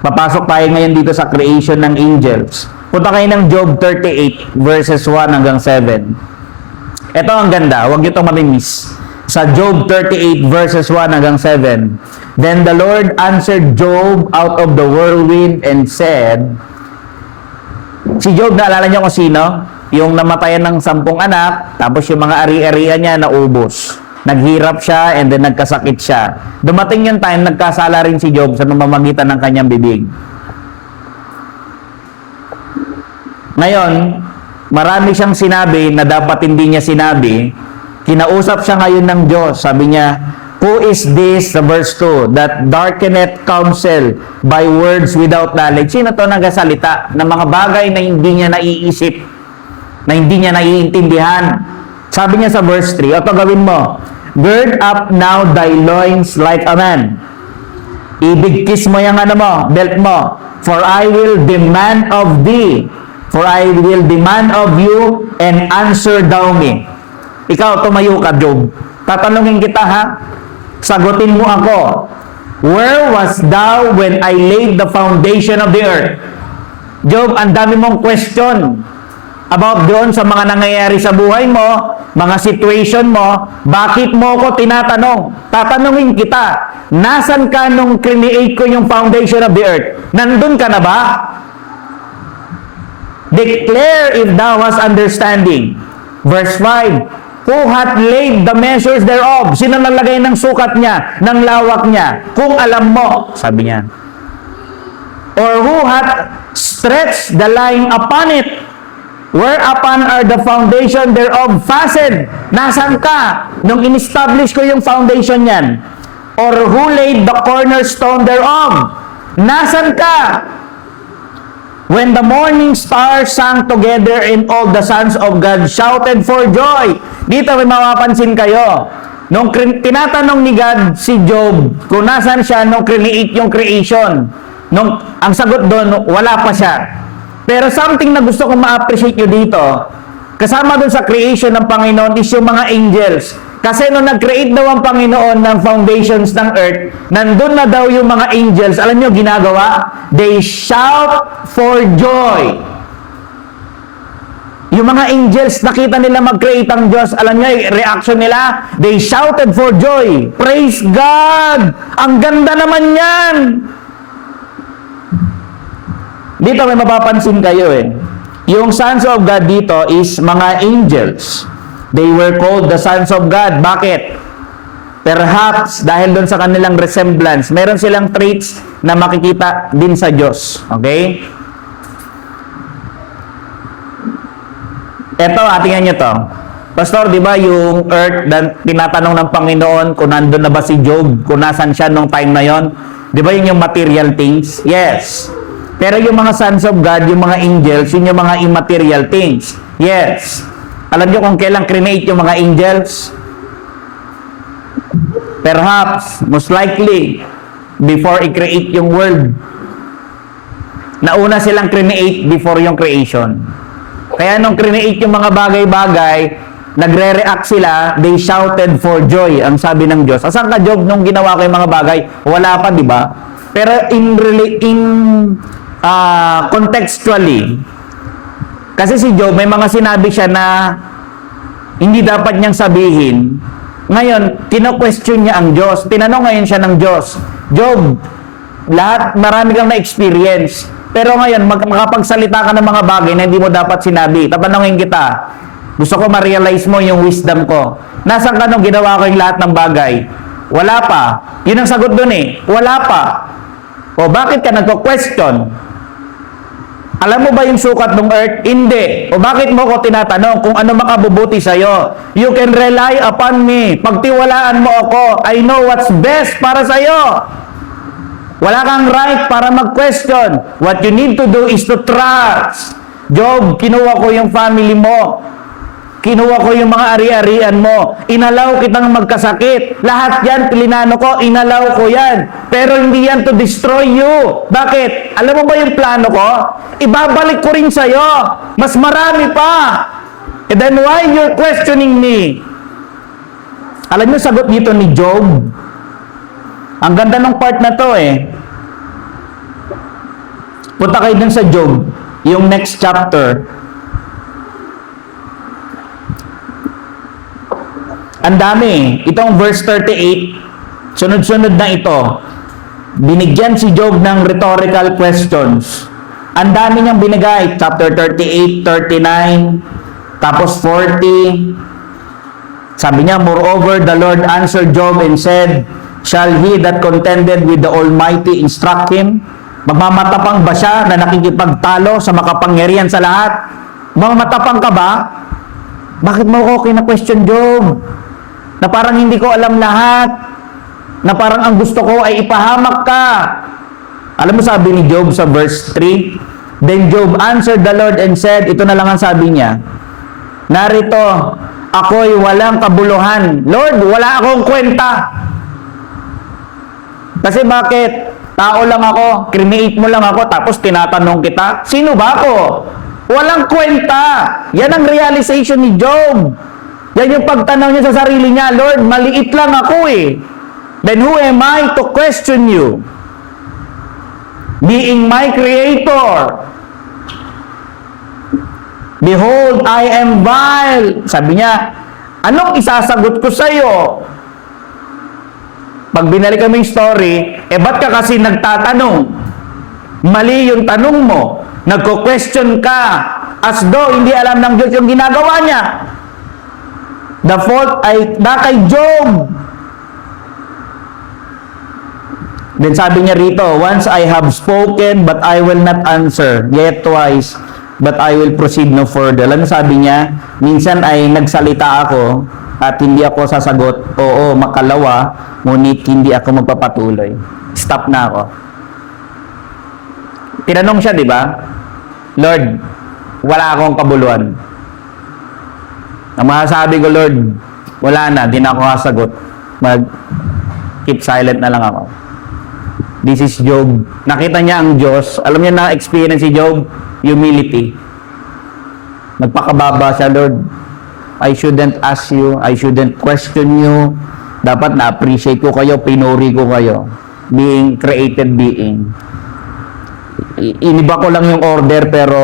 Papasok tayo ngayon dito sa creation ng angels. Punta kayo ng Job 38 verses 1 hanggang 7. Ito ang ganda, huwag nyo itong mamimiss. Sa Job 38 verses 1 hanggang 7. Then the Lord answered Job out of the whirlwind and said, si Job, naalala niyo kung sino? Yung namatayan ng 10 anak, tapos yung mga ari-arian niya naubos. Naghirap siya and then nagkasakit siya. Dumating yung time, nagkasala rin si Job sa namamagitan ng kanyang bibig. Ngayon, marami siyang sinabi na dapat hindi niya sinabi. Kinausap siya ngayon ng Diyos. Sabi niya, who is this, sa verse 2, that darkeneth counsel by words without knowledge? Sino to nagasalita ng mga bagay na hindi niya naiisip, na hindi niya naiintindihan? Sabi niya sa verse 3, ito gawin mo, gird up now thy loins like a man. Ibigkis mo yung belt mo. For I will demand of thee, for I will demand of you, and answer thou me. Ikaw, tumayo ka, Job. Tatanungin kita, ha? Sagutin mo ako. Where was thou when I laid the foundation of the earth? Job, ang dami mong question. about doon sa mga nangyayari sa buhay mo, mga situation mo, bakit mo ko tinatanong? Tatanungin kita, nasan ka nung create ko yung foundation of the earth? Nandun ka na ba? Declare if thou hast understanding. Verse 5, who hath laid the measures thereof? Sino nalagay ng sukat niya, ng lawak niya? Kung alam mo, sabi niya. Or who hath stretched the line upon it? Whereupon are the foundation thereof fastened? Nasaan ka nung in-establish ko yung foundation niyan? Or who laid the cornerstone thereof? Nasaan ka? When the morning stars sang together and all the sons of God shouted for joy. Dito may mapapansin kayo. Nung tinatanong ni God si Job kung nasaan siya nung create yung creation. Ang sagot doon, wala pa siya. Pero something na gusto kong ma-appreciate nyo dito, kasama doon sa creation ng Panginoon is yung mga angels. Kasi nung nag-create daw ang Panginoon ng foundations ng earth, nandun na daw yung mga angels. Alam nyo, ginagawa? They shout for joy. Yung mga angels, nakita nila mag-create ang Diyos. Alam nyo, reaction nila, they shouted for joy. Praise God! Ang ganda naman yan! Dito may mapapansin kayo Yung sons of God dito is mga angels. They were called the sons of God. Bakit? Perhaps dahil doon sa kanilang resemblance, meron silang traits na makikita din sa Diyos. Okay? Eto, tingnan nyo to. Pastor, di ba yung earth, tinatanong ng Panginoon kung nandun na ba si Job, kung nasan siya nung time na yon? Di ba yun yung material things? Yes. Pero yung mga sons of God, yung mga angels, yun yung mga immaterial things. Yes. Alam nyo kung kailan create yung mga angels? Perhaps, most likely, before i-create yung world. Nauna silang create before yung creation. Kaya nung create yung mga bagay-bagay, nagre-react sila, they shouted for joy, ang sabi ng Diyos. Asan ka, Job, nung ginawa ko yung mga bagay? Wala pa, di ba? Pero contextually, kasi si Job, may mga sinabi siya na hindi dapat niyang sabihin. Ngayon, kino-question niya ang Diyos. Tinanong ngayon siya ng Diyos, Job, marami kang na-experience. Pero ngayon, makapagsalita ka ng mga bagay na hindi mo dapat sinabi. Tatanungin kita, gusto ko ma-realize mo yung wisdom ko. Nasaan ka nung ginawa ko yung lahat ng bagay? Wala pa. Yun ang sagot dun wala pa. O bakit ka nagko-question? Alam mo ba yung sukat ng earth? Hindi. O bakit mo ko tinatanong kung ano makabubuti sa'yo? You can rely upon me. Pagtiwalaan mo ako. I know what's best para sa'yo. Wala kang right para mag-question. What you need to do is to trust. Job, kinuha ko yung family mo. Kinuha ko yung mga ari-arian mo. Inalaw kitang magkasakit. Lahat yan, pilinano ko, inalaw ko yan. Pero hindi yan to destroy you. Bakit? Alam mo ba yung plano ko? Ibabalik ko rin sa'yo. Mas marami pa. And then why you're questioning me? Alam niyo sagot dito ni Job? Ang ganda ng part na to Punta kayo dun sa Job, yung next chapter. Ang dami. Itong verse 38, sunod-sunod na ito. Binigyan si Job ng rhetorical questions. Ang dami niyang binigay. Chapter 38, 39, tapos 40. Sabi niya, moreover, the Lord answered Job and said, shall he that contended with the Almighty instruct him? Magmamatapang ba siya na nakikipagtalo sa makapangyarihan sa lahat? Magmamatapang ka ba? Bakit mo okay na question, Job? Na parang hindi ko alam lahat. Na parang ang gusto ko ay ipahamak ka. Alam mo sabi ni Job sa verse 3? Then Job answered the Lord and said, ito na lang ang sabi niya, narito, ako'y walang kabuluhan. Lord, wala akong kwenta. Kasi bakit? Tao lang ako, create mo lang ako, tapos tinatanong kita, sino ba ako? Walang kwenta. Yan ang realization ni Job. Yan yung pagtanaw niya sa sarili niya, Lord, maliit lang ako Then who am I to question you? Being my creator. Behold, I am vile. Sabi niya, anong isasagot ko sa iyo? Pag binalik kami yung story, ba't ka kasi nagtatanong? Mali yung tanong mo. Nagko-question ka as though hindi alam ng Diyos yung ginagawa niya. The fault ay na kay Job. Then sabi niya rito, once I have spoken, but I will not answer. Yet twice, but I will proceed no further. Alam mo sabi niya, minsan ay nagsalita ako at hindi ako sasagot. Oo, makalawa, ngunit hindi ako magpapatuloy. Stop na ako. Tinanong siya, di ba? Lord, wala akong kabuluhan. Ang masasabi ko, Lord, wala na, di na ako sasagot. Keep silent na lang ako. This is Job. Nakita niya ang Diyos. Alam niya na-experience si Job? Humility. Nagpakababa siya, Lord. I shouldn't ask you. I shouldn't question you. Dapat na-appreciate ko kayo, pinuri ko kayo. Being created being. Iniba ko lang yung order, pero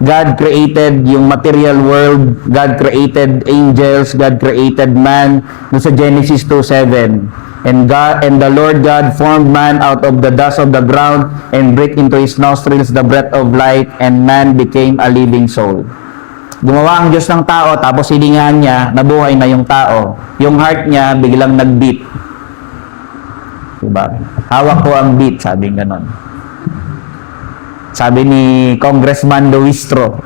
God created yung material world. God created angels. God created man. Doon sa Genesis 2:7. And the Lord God formed man out of the dust of the ground and breathed into his nostrils the breath of life, and man became a living soul. Gumawa ang Diyos ng tao, tapos hiningahan niya, nabuhay na yung tao. Yung heart niya biglang nag-beat. Diba? Hawak ko ang beat, sabi ganon. Sabi ni Congressman Luistro.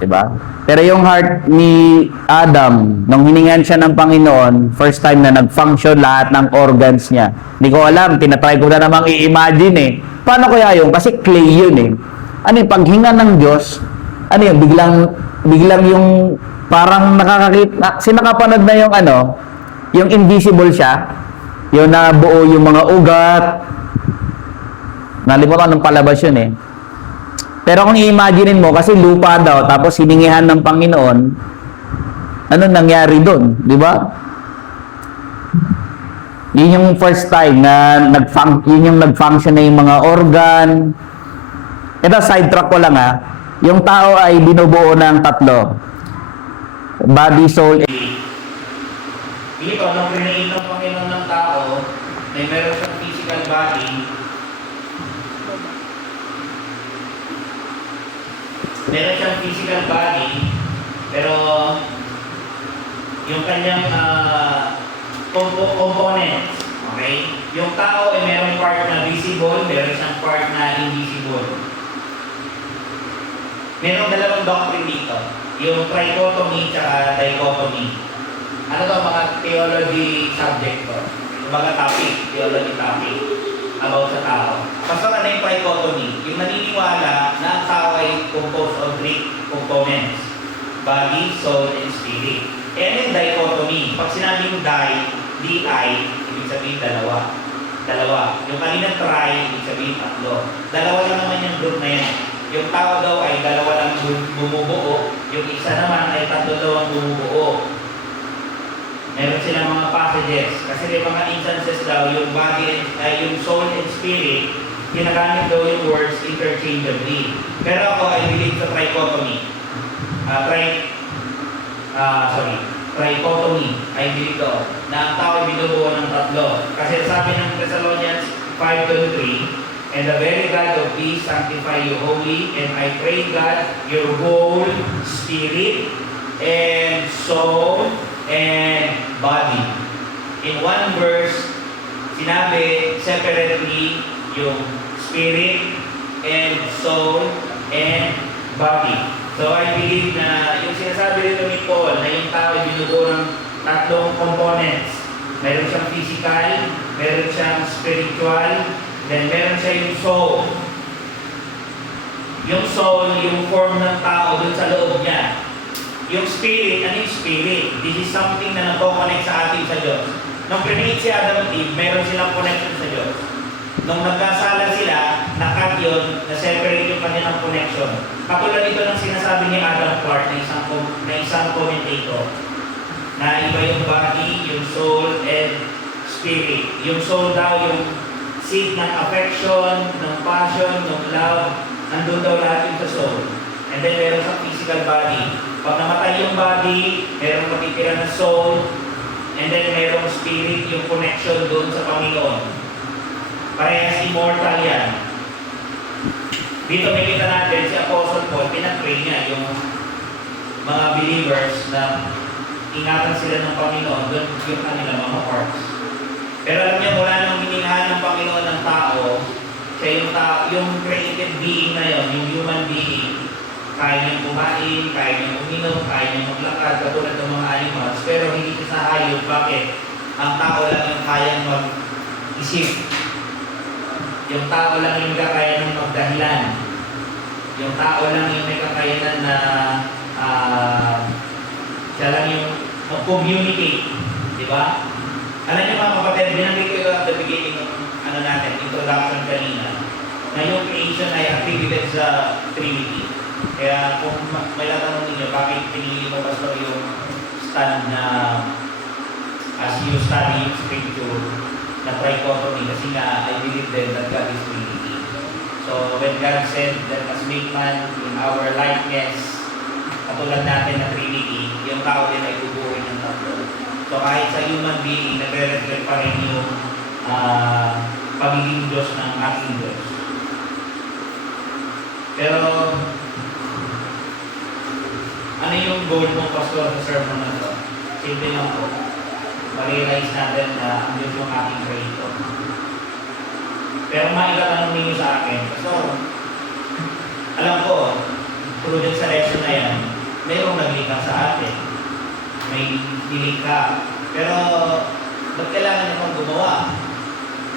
Diba? Pero yung heart ni Adam, nung hiningan siya ng Panginoon, first time na nag-function lahat ng organs niya. Hindi ko alam, tinatry ko na namang i-imagine eh. Paano kaya yun? Kasi clay yun eh. Ano yung paghinga ng Diyos, ano yun, biglang yung parang nakakakita, sinakapanood na yung yung invisible siya, yung nabuo yung mga ugat. Nalimutan ng palabas yun eh. Pero kung i-imaginein mo, kasi lupa daw, tapos hiningihan ng Panginoon, ano nangyari doon? Di ba? Yun yung first time na yun yung nag-function na yung mga organ. Ito, sidetrack ko lang ha. Yung tao ay binubuo ng tatlo. Body, soul, and... Dito, nung create ng Panginoon ng tao, may meron siyang physical body, pero yung kanyang components, okay? Yung tao ay merong part na visible, meron siyang part na invisible. Merong dalawang doctrine dito, yung trichotomy at dichotomy. Ano to, mga theology subject to? Mga topic, theology topic about sa tao. Pastor, ano yung trichotomy? Yung naniniwala na ang tao ay composed of three components: body, soul, and spirit. Ano yung dichotomy? Pag sinabing di, ibig sabihin dalawa. Yung kaninang tri, ibig sabihin tatlo. Dalawa lang naman yung group na yan. Yung tao daw ay dalawa lang bumubuo, yung isa naman ay tatlo daw ang bumubuo. Meron silang mga passages, kasi may mga instances daw, yung body, yung soul and spirit, ginagamit daw yung words interchangeably. Pero ako, I believe sa trichotomy. Trichotomy, I believe daw, na ang tao ay binubuo ng tatlo. Kasi sabi ng Thessalonians 5:23, and the very God of peace sanctify you wholly, and I pray God, your whole spirit and soul and body. In one verse, sinabi separately yung spirit and soul and body. So I believe na yung sinasabi rito ni Paul na yung tao ay binubuo ng tatlong components. Meron siyang physical, meron siyang spiritual, then meron siya yung soul. Yung soul, yung form ng tao dun sa loob niya. Yung spirit, ano yung spirit? This is something na nagko-connect sa atin sa Diyos. Nung create si Adam at Eve, meron silang connection sa Diyos. Nung nagkasala sila, na-cut yun, na-separate yung kanilang connection. Katulad ito ng sinasabi ni Adam Clark na isang commentator, na iba yung body, yung soul, and spirit. Yung soul daw, yung seed ng affection, ng passion, ng love, nandun daw lahat yung sa soul. And then meron sa physical body. Pag namatay yung body, meron matitira na soul, and then merong spirit, yung connection doon sa Panginoon. Parehas immortal yan. Dito makita natin si Apostle Paul, pinag-pray niya yung mga believers na ingatan sila ng Panginoon, doon yung kanilang mga hearts. Pero alam niyo, wala nang hiningahan ng Panginoon ng tao, siya yung created being na yon, yung human being, kaya niyang kumain, kaya niyang uminom, kaya niyang maglakad, katulad ng mga animals, pero hindi siya sa hayop. Bakit? Ang tao lang yung kayang mag-isip. Yung tao lang yung kaya ng magdahilan. Yung tao lang yung may kakayanan na siya lang yung communicate. Di ba? Alam niyo mga kapatid, binanggit ko at the beginning ng introduction kanina, na yung creation ay attributed sa Trinity. Kaya kung may tatanong ninyo, bakit pinili mo pastor yung stand na as you study scripture na trichotomy? Kasi nga, I believe then that God is Trinity. So when God said that as make man in our likeness, katulad natin na Trinity, yung tao din ay bubuhay ng tatlo. So kahit sa human being, nagre-reflect pa rin yung pagiging Diyos ng ating Diyos. Pero ano yung goal mo, pastor, sa sermon na ito? Simple lang po. Ma-realize natin na ang Diyos yung ating creator. Pero maikatanong ninyo sa akin, pastor, alam ko, through sa lesson na yan, mayroong naglikha sa atin. May nilikha. Pero, ba't kailangan niyo pang gumawa?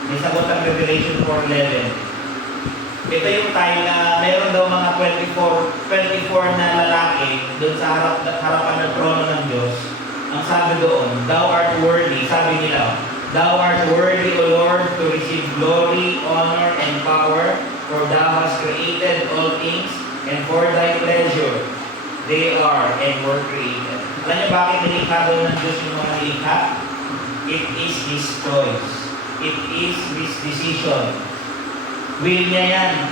May sagot ang Revelation 4:11. Ito yung time na mayroon daw mga 24 na lalaki doon sa harapan ng trono ng Diyos. Ang sabi doon, Thou art worthy, sabi nila, Thou art worthy, O Lord, to receive glory, honor, and power, for Thou hast created all things, and for Thy pleasure they are and were created. Alam niyo bakit nilikha doon ng Diyos yung mga nilikha? It is His choice. It is His decision. Will niya yan.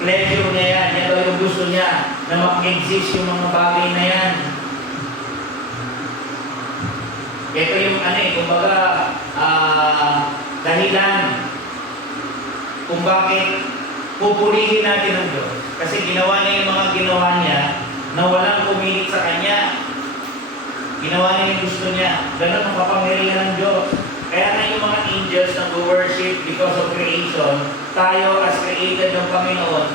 Pleasure niya yan. Yan daw yung gusto niya na mag-exist yung mga bagay na yan. Ito yung kumbaga, dahilan kung bakit pupurihin natin ang Diyos. Kasi ginawa niya yung mga ginawa niya na walang pumilit sa Kanya. Ginawa niya yung gusto niya. Ganun ang kapangyarihan ng Diyos. Kaya na yung mga angels nag-worship because of creation, tayo as created ng Panginoon,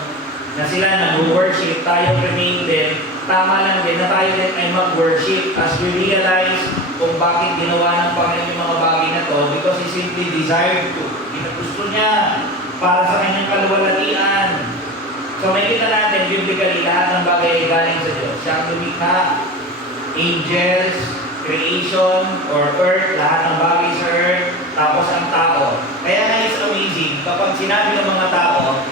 na sila nag-worship, tayo created, tama lang din na tayo din ay mag-worship as we realize kung bakit ginawa ng Panginoon yung mga bagay na to, because He simply desired to. Gusto niya para sa kanyang kaluwalhatian. So may kita natin, biblically, lahat ng bagay ay galing sa Diyos. Siya ang lumikha, angels, creation, or earth, lahat ng bagay sa earth, tapos ang tao. Kaya nga it's amazing, kapag sinabi ng mga tao,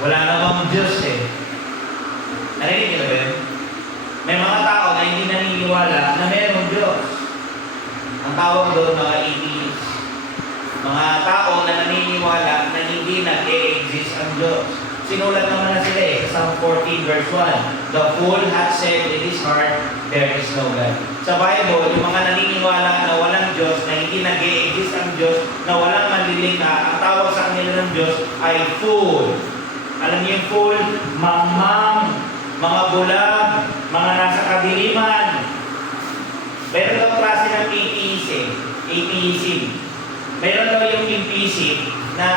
wala namang Diyos eh. Narinig niyo ba yun? May mga tao na hindi naniniwala na mayroong Diyos. Ang tawag doon mga atheists. Mga tao na naniniwala na hindi nag-e-exist ang Diyos. Sinulat naman na sila eh, sa Psalm 14 verse 1. The fool hath said in his heart, there is no God. Sa Bible, yung mga naniniwala na walang Diyos, na hindi nag-e-exist ang Diyos, na walang manlilikha, ang tawag sa kanila ng Diyos ay fool. Alam niyo yung fool? Mangmang, mga bulag, mga nasa kadiliman. Meron daw klase ng atheism. Meron daw yung implicit na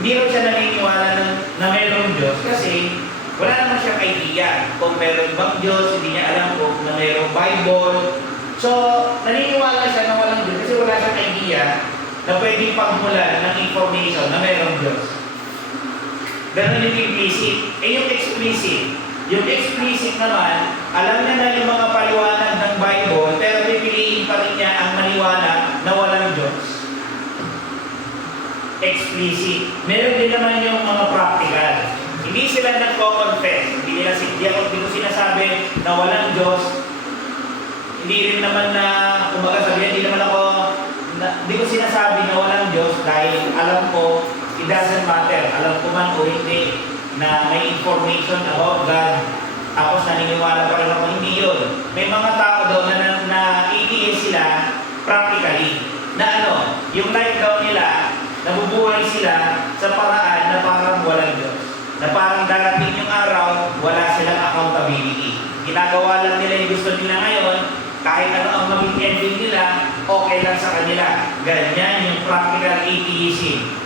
hindi rin siya naniniwala na mayroong Diyos kasi wala naman siyang idea kung mayroong bang Diyos, hindi niya alam kung na mayroong Bible. So, naniniwala siya na walang Diyos kasi wala siyang idea na pwedeng pagmulan ng information na mayroong Diyos. Ganun yung implicit. Yung explicit naman, alam niya na yung mga paliwanag ng Bible, pero pipiliin pa rin niya ang maniwala na walang Diyos. Explicit. Meron din naman yung mga practical. Hindi sila nagko-confess. Hindi ko sinasabi na walang Diyos. Hindi rin naman na, kumbaga sabihin, hindi ko sinasabi na walang Diyos dahil alam ko, it doesn't matter. Alam ko man o hindi na may information information about God, tapos naniniwala pa rin ako, hindi yun. May mga tao daw na atheist sila practically. Na ano, yung life daw nila, nabubuhay sila sa paraan na parang walang Diyos. Na parang darating yung araw, wala silang accountability. Ginagawa lang nila yung gusto nila ngayon, kahit ano ang maging ending nila, okay lang sa kanila. Ganyan yung practical atheism.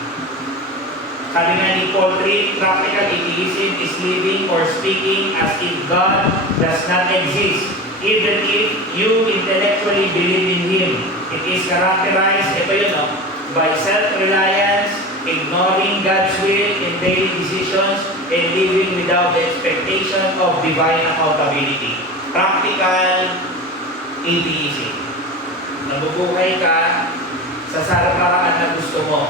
Sabi nga ni Paul Tripp, practical atheism is living or speaking as if God does not exist, even if you intellectually believe in Him. It is characterized, ito yun, by self-reliance, ignoring God's will in daily decisions, and living without the expectation of divine accountability. Practical atheism. Nabubuhay ka sa paraan na gusto mo,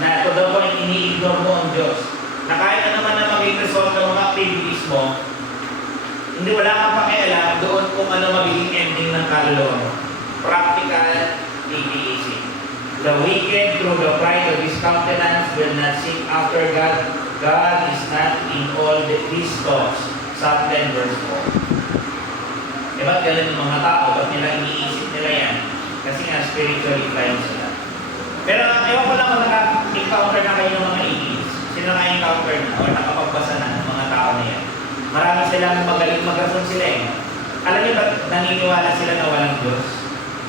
na to the point ini-ignore mo ang Diyos. Na kahit ano man na maging result ng mga activities mo, hindi wala kang pakialam doon kung ano magiging ending ng kaluluwa mo. Practical atheism. The wicked through the pride of his countenance will not seek after God. God is not in all his thoughts. Psalm 10 verse 4. E ba't ganun yung mga tao? Ba't nila iniisip nila yan? Kasi nga spiritually blind sila. Pero ewan ko lang kung naka-encounter na kayo ng mga atheists. Sino naka-encounter na o nakapagbasa na ng mga tao na yan? Marami silang magaling mag-rason sila eh. Alam niyo ba't naniniwala sila na walang Diyos?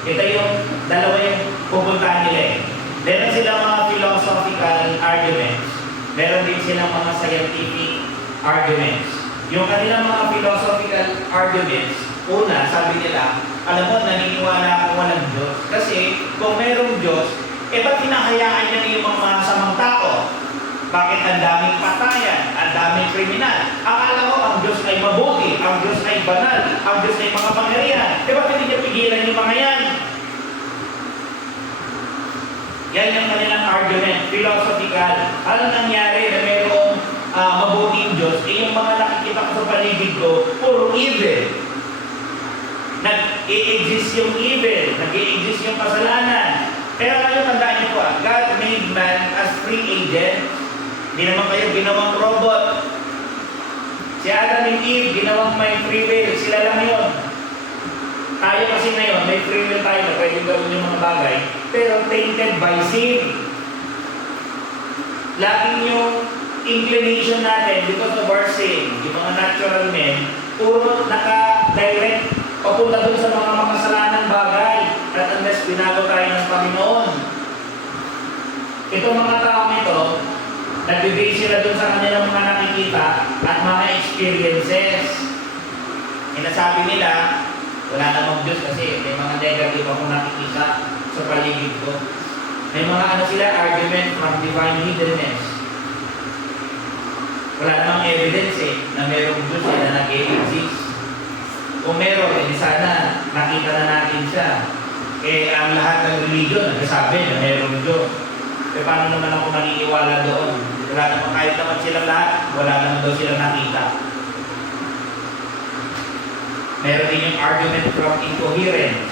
Ito yung dalawa yung pupuntahan nila eh. Meron silang mga philosophical arguments. Meron din silang mga scientific arguments. Yung kanilang mga philosophical arguments, una, sabi nila, alam mo, naniniwala ako walang Diyos. Kasi kung merong Diyos, ba't hinahayaan niya yung mga masamang tao? Bakit ang daming patayan, ang daming kriminal? Akala ko ang Diyos ay mabuti, ang Diyos ay banal, ang Diyos ay makapangyarihan. Ba't hindi niya pigilan yung mga yan? Yan yung kanilang argument, philosophical. Ano nangyari na mayroong mabuting Diyos? Yung mga nakikita ko sa paligid ko, puro evil. Nag-i-exist yung evil, nag-i-exist yung kasalanan. Kaya kayo tandaan niyo po, God made man as free agent. Hindi naman kayo ginawang robot. Si Adam and Eve, ginawang may free will. Sila lang yun. Tayo kasi ngayon, may free will tayo na pwede gawin yung mga bagay, pero tainted by sin. Laging yung inclination natin, because of our sin, yung mga natural men, puro naka-direct papunta doon sa mga makasalanang bagay. At unless binago tayo ng Panginoon. Itong mga taong ito, nagbibigay sila doon sa kanilang mga nakikita at mga experiences. Inasabi nila, wala namang Diyos kasi may mga negative akong nakikita sa paligid ko. May mga ano sila, argument from divine hiddenness. Wala namang evidence na mayroong Diyos na nag-exist. Kung meron, sana nakita na natin siya. Ang lahat ng religion, nagsasabi na mayroong Diyos. Paano naman ako maniniwala doon? Wala naman, kahit naman silang lahat, wala naman daw silang nakita. Meron din yung argument from incoherence.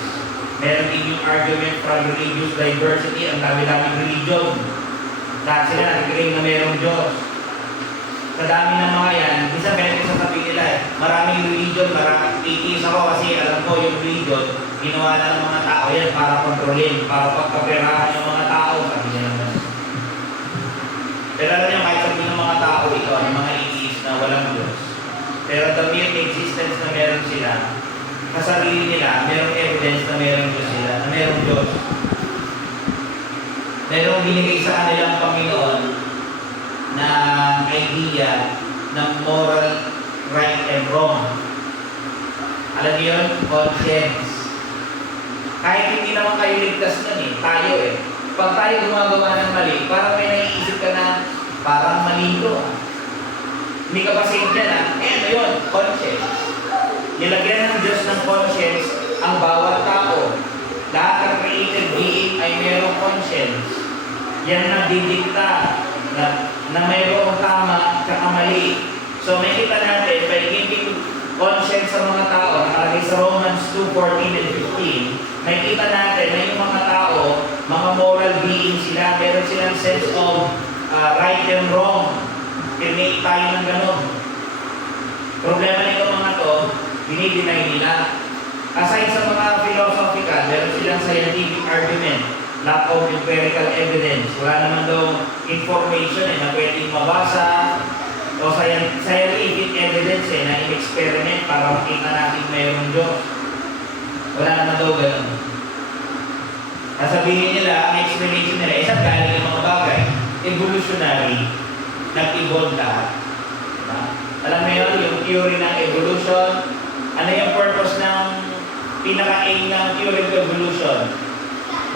Meron din yung argument from religious diversity. Ang dami-daming religion. Lahat sila nakikinig na mayroong Diyos. Sa dami ng mga yan, isa meron sa sabi nila maraming religion, maraming atheist ako kasi alam ko yung religion, ginawa na ng mga tao yan para kontrolin, para pagkaperahan yung mga tao. Sabi niya naman. Pero alam niyo, kahit sabi ng mga tao ito, ng mga atheist na walang Diyos. Pero the mere existence na meron sila, sa sarili nila, merong evidence na meron Diyos sila, na merong Diyos. Merong binigay sa kanilang Panginoon na idea ng moral right and wrong. Alam niyo yun? Conscience. Kahit hindi naman kayo ligtas nun tayo Pag tayo gumagawa ng mali, parang may naiisip ka na parang mali ito. Hindi ka pa safe dyan ano yun? Conscience. Nilagyan ng Diyos ng conscience ang bawat tao. Lahat ng created being ay mayroong conscience. Yan nagdidikta na mayroong tama at mali. So may kita natin, by giving conscience sa mga tao, nakalagay sa Romans 2:14 and 15, may kita natin na yung mga tao, mga moral beings sila, meron silang sense of right and wrong. Pinake tayo ng gano'n. Problema nito mga to, dinideny nila. Aside sa mga philosophical, meron silang scientific argument, lack of empirical evidence. Wala naman daw information na pwedeng mabasa o scientific evidence na in-experiment para makita natin mayroong Diyos. Wala naman daw ganun. Sasabihin nila, ang explanation nila, isang galing ng mga bagay, evolutionary, nag-evolve lahat. Diba? Alam mo yun, yung theory ng evolution, ano yung purpose ng pinaka-aim ng theory of evolution?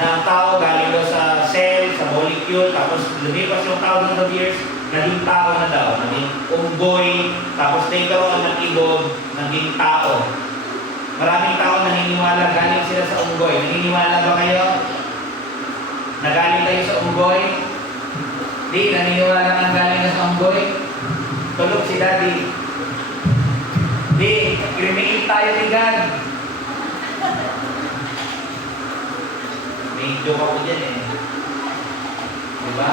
Na ang tao galing daw sa cell, sa molecule, tapos lumipas yung thousands of years, naging tao na daw, naging unggoy, tapos later on nag-evolve, naging tao. Maraming tao naniniwala, galing sila sa unggoy. Naniniwala ba kayo? Nagaling kayo sa unggoy? Di, naniniwala ang galing na sa unggoy? Tulog si Daddy. Di, cremate tayo ni God. May joke ako dyan eh. Diba?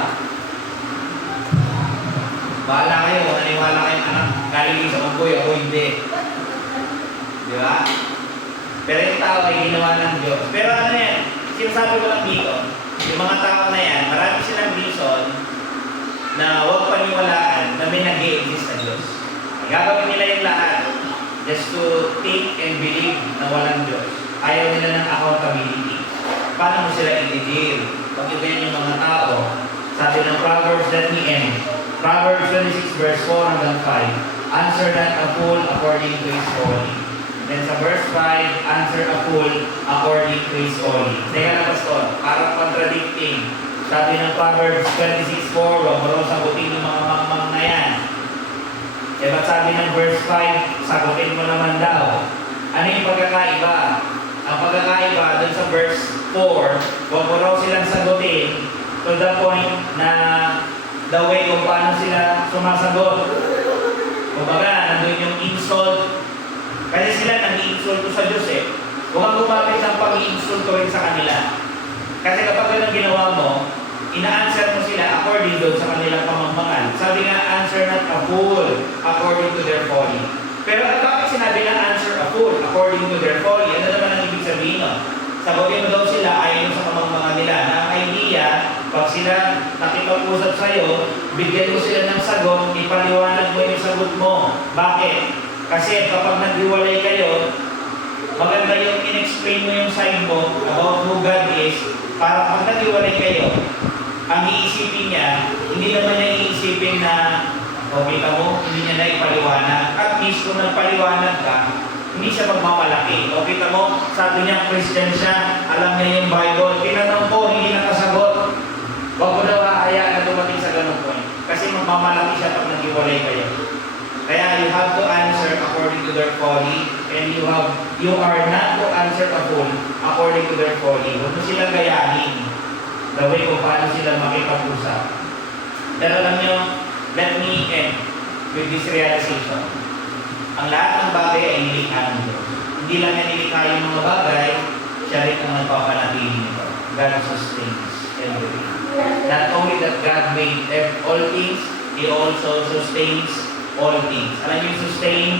Bahala kayo kung naniwala kayong anak galing sa unggoy, ako hindi. Diba? Pero yung tao ay ginawa ng Diyos. Pero ano yan, sinasabi ko lang dito, yung mga tao na yan, marami silang reason na huwag paniwalaan na may nag-i-exist na Diyos. Gagawin nila yung lahat just to think and believe na walang Diyos. Ayaw nila ng accountability. Paano mo sila i-deal? Pag iba yung mga tao, sabi ng Proverbs, let me end. Proverbs 26 verse 4 hanggang 5, answer not a fool according to his folly. Then sa verse 5, answer a fool according to his folly. Teka na pastor, parang contradicting. Sabi ng Proverbs 26:4, huwag mo raw sagutin yung mga mangmang na yan. E ba't sabi ng verse 5, sagutin mo naman daw? Ano yung pagkakaiba? Ang pagkakaiba dun sa verse 4, huwag mo raw silang sagutin to the point na the way kung paano sila sumasagot. Kumbaga, nandun yung insult. Kasi sila nag-i-insulto sa Diyos eh. Huwag kang gumamit ng pag-i-insulto rin sa kanila. Kasi kapag ganun ginawa mo, ina-answer mo sila according doon sa kanilang pamambangan. Sabi nga, answer not a fool according to their folly. Pero bakit sinabi na answer a fool according to their folly? Ano naman ang ibig sabihin nun? Sagutin mo daw sila ayon sa pamambangan nila. Na ang idea, pag sila nakipag-usap sa'yo, bigyan mo sila ng sagot, ipaliwanag mo yung sagot mo. Bakit? Kasi kapag naghiwalay kayo, maganda yung in-explain mo yung side mo about who God is, para pag naghiwalay kayo, ang iisipin niya, hindi naman niya iisipin na, okay ka mo, hindi niya na ipaliwanag. At least kung nagpaliwanag ka, hindi siya magmamalaki. Okay ka mo, sabi niya Christian siya, alam niya yung Bible, tinanong ko, hindi nakasagot. Huwag mo daw haayaan na dumating sa ganung point. Kasi magmamalaki siya pag naghiwalay kayo. Kaya you have to answer according to their folly, and you are not to answer a fool according to their folly. Huwag mo silang gayahin the way kung paano sila makipag-usap. Pero alam nyo, let me end with this realization. Ang lahat ng bagay ay nilikha ng Diyos. Hindi lang niya nilikha yung mga bagay, siya rin ang nagpapanatili nito. God sustains everything. Not only that God made all things, He also sustains all things. Alam niyo yung sustain,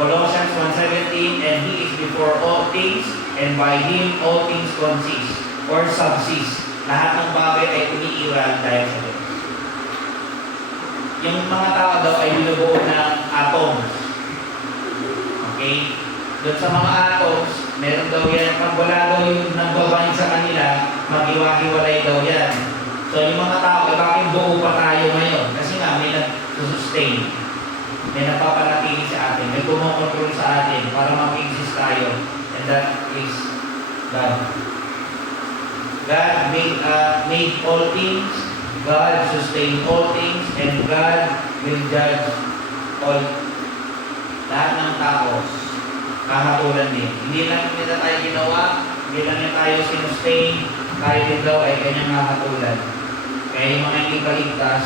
Colossians 1:17, and He is before all things, and by Him all things consist or subsist. Lahat ng bagay ay umiiral dahil sa Diyos. Yung mga tao daw ay binubuo ng atoms. Okay? Doon sa mga atoms, meron daw yan, pag wala daw yung nagbabahin sa kanila, mag-iwa-hiwalay daw yan. So yung mga tao, bakit buo pa tayo ngayon? Kasi nga, may nag-sustain. May napapanatili sa atin, may kumokontrol sa atin para mag-exist tayo. And that is God. God made all things, God sustained all things, and God will judge all. Lahat ng tao, kahatulan din. Hindi lang nila tayo ginawa, hindi lang niya tayo sinustain, tayo din daw ay kanyang kahatulan. Kaya yung mga hindi kaligtas,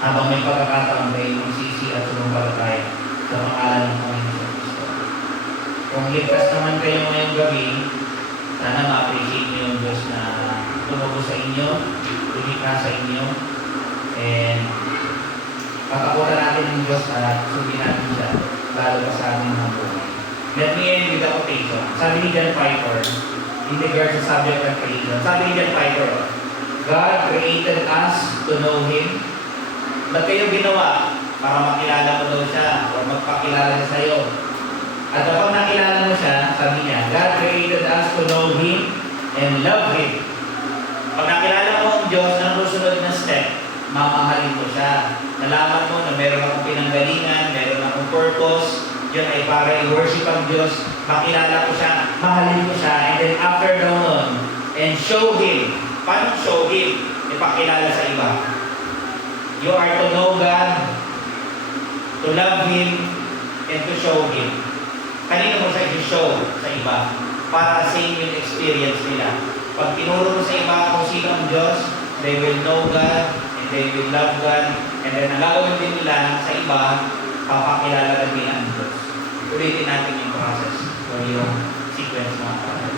habang may pagkakataon kayo magsisi at sumampalataya sa pangalan ng Panginoon Kristo. Kung ligtas naman kayo ngayong gabi, sana ma-appreciate niyo yung Diyos na tumubo sa inyo, lumikha sa inyo, and Patakutan natin ng Diyos at sundin natin siya, lalo pa sa ating mga buhay. Let me end with a quotation. Sabi ni John Piper, in regards sa subject of creation, sabi ni John Piper, God created us to know Him. Ba't kayo ginawa? Para makilala ko daw siya o magpakilala siya sa'yo. At kapag nakilala mo siya, sabi niya, God created us to know Him and love Him. Pag nakilala mo ang Diyos, ang susunod na step, mamahalin mo siya. Nalaman mo na meron akong pinanggalingan, meron akong purpose, yun ay para i-worship ang Diyos, makilala ko siya, mahalin ko siya, and then after noon, and show Him. Paano show Him? Ipakilala sa iba. You are to know God, to love Him, and to show Him. Kanina mo siya i-show sa iba para same yung experience nila. Pag tinuro mo sa iba kung sino ang Diyos, they will know God, and they will love God, and then ang gagawin din nila sa iba, papakilala din ang Diyos. Ulitin natin yung process o yung sequence mga kapatid.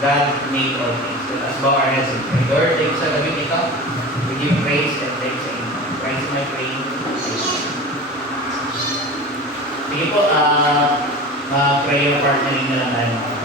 God made all things. Let us bow our heads and pray. Lord, thank you sa gabi nito. We give praise and thanks sa inyo. Praise my praying. Sige po, prayer partnering na lang tayo mga kapatid.